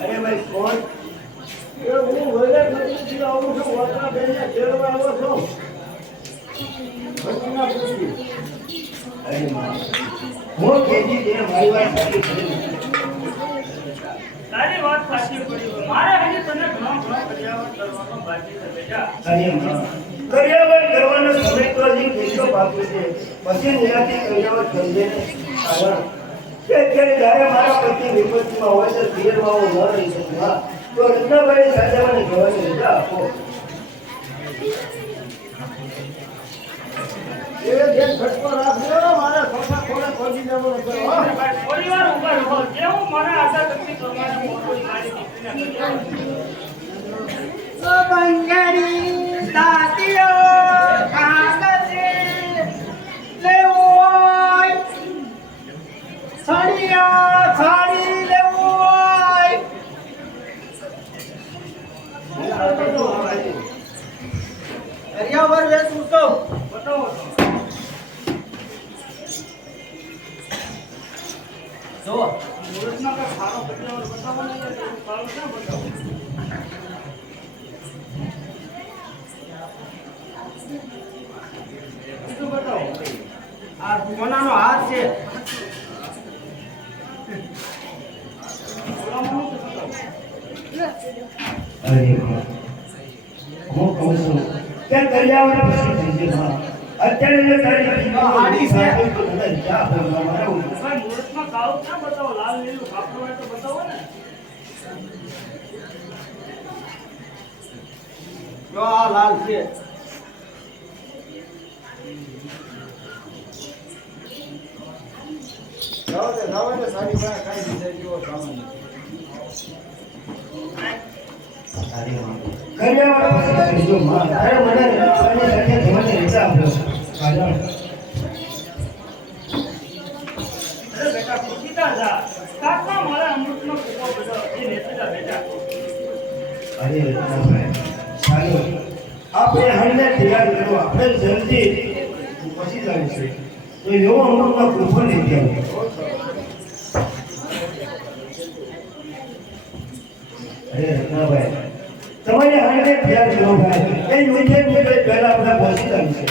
અરે ભાઈ કોણ એ હું વહેલા નદીથી આવું છું વડના બેનને તેડવા આવ્યો છું. ભગવાનના પુત્રી. અરે માં હું કેજી તે મારી વાત તારી વાત સાચી પડી મારે હજી તને ઘણો ઘણો પર્યાવરણ કરવાનો બાકી છે બેટા. અરે કરવાનો સમય તો હજી કેટલો બાકી છે. પછી નિરાતી કર્યાવર કરીએ ને કારણ કે અત્યારે જ્યારે મારા પતિ વિપત્તિમાં હોય તો પિયરમાં હું ન રહી શકું હા. તો રત્નાભાઈ સાજાવાની જવાની રજા આપો. એ બેન ખટકો રાખજો મારે ખોટા ખોળે પહોંચી જવાનું હો. જેવું મને આશા મોટો મારી દીકરીને વેચું તો બતાવો. જો મુહૂર્તમાં કાંઈ સારો પર્યાવરણ બતાવો ને યાર, એવું સારું બતાવો? બીજું. આ કોનાનો હાથ છે અરે કે કર્યાવર પછી થઈ જાય માં અત્યારે જો તારી હાડી છે. તો કદાચ ચા ભરવા મારા ઉઠે. ભાઈ, મુહૂર્તમાં કાળું ક્યાં બતાવો લાલ લીલું કાપડ હોય તો બતાવો ને જો આ લાલ છે જાઓ તે જાઓ ને સારી પાસે ખાઈ દીધા જેવો સામાન. આપણે હણને તૈયાર કરો આપણે જલ્દી પછી જાય છે તો એવો અમૃતનો કૃપો લઈ આવો તમારે આને ધ્યાન દેવું ભાઈ એ યુનિયન પહેલા આપણે પહોંચી જાય છે.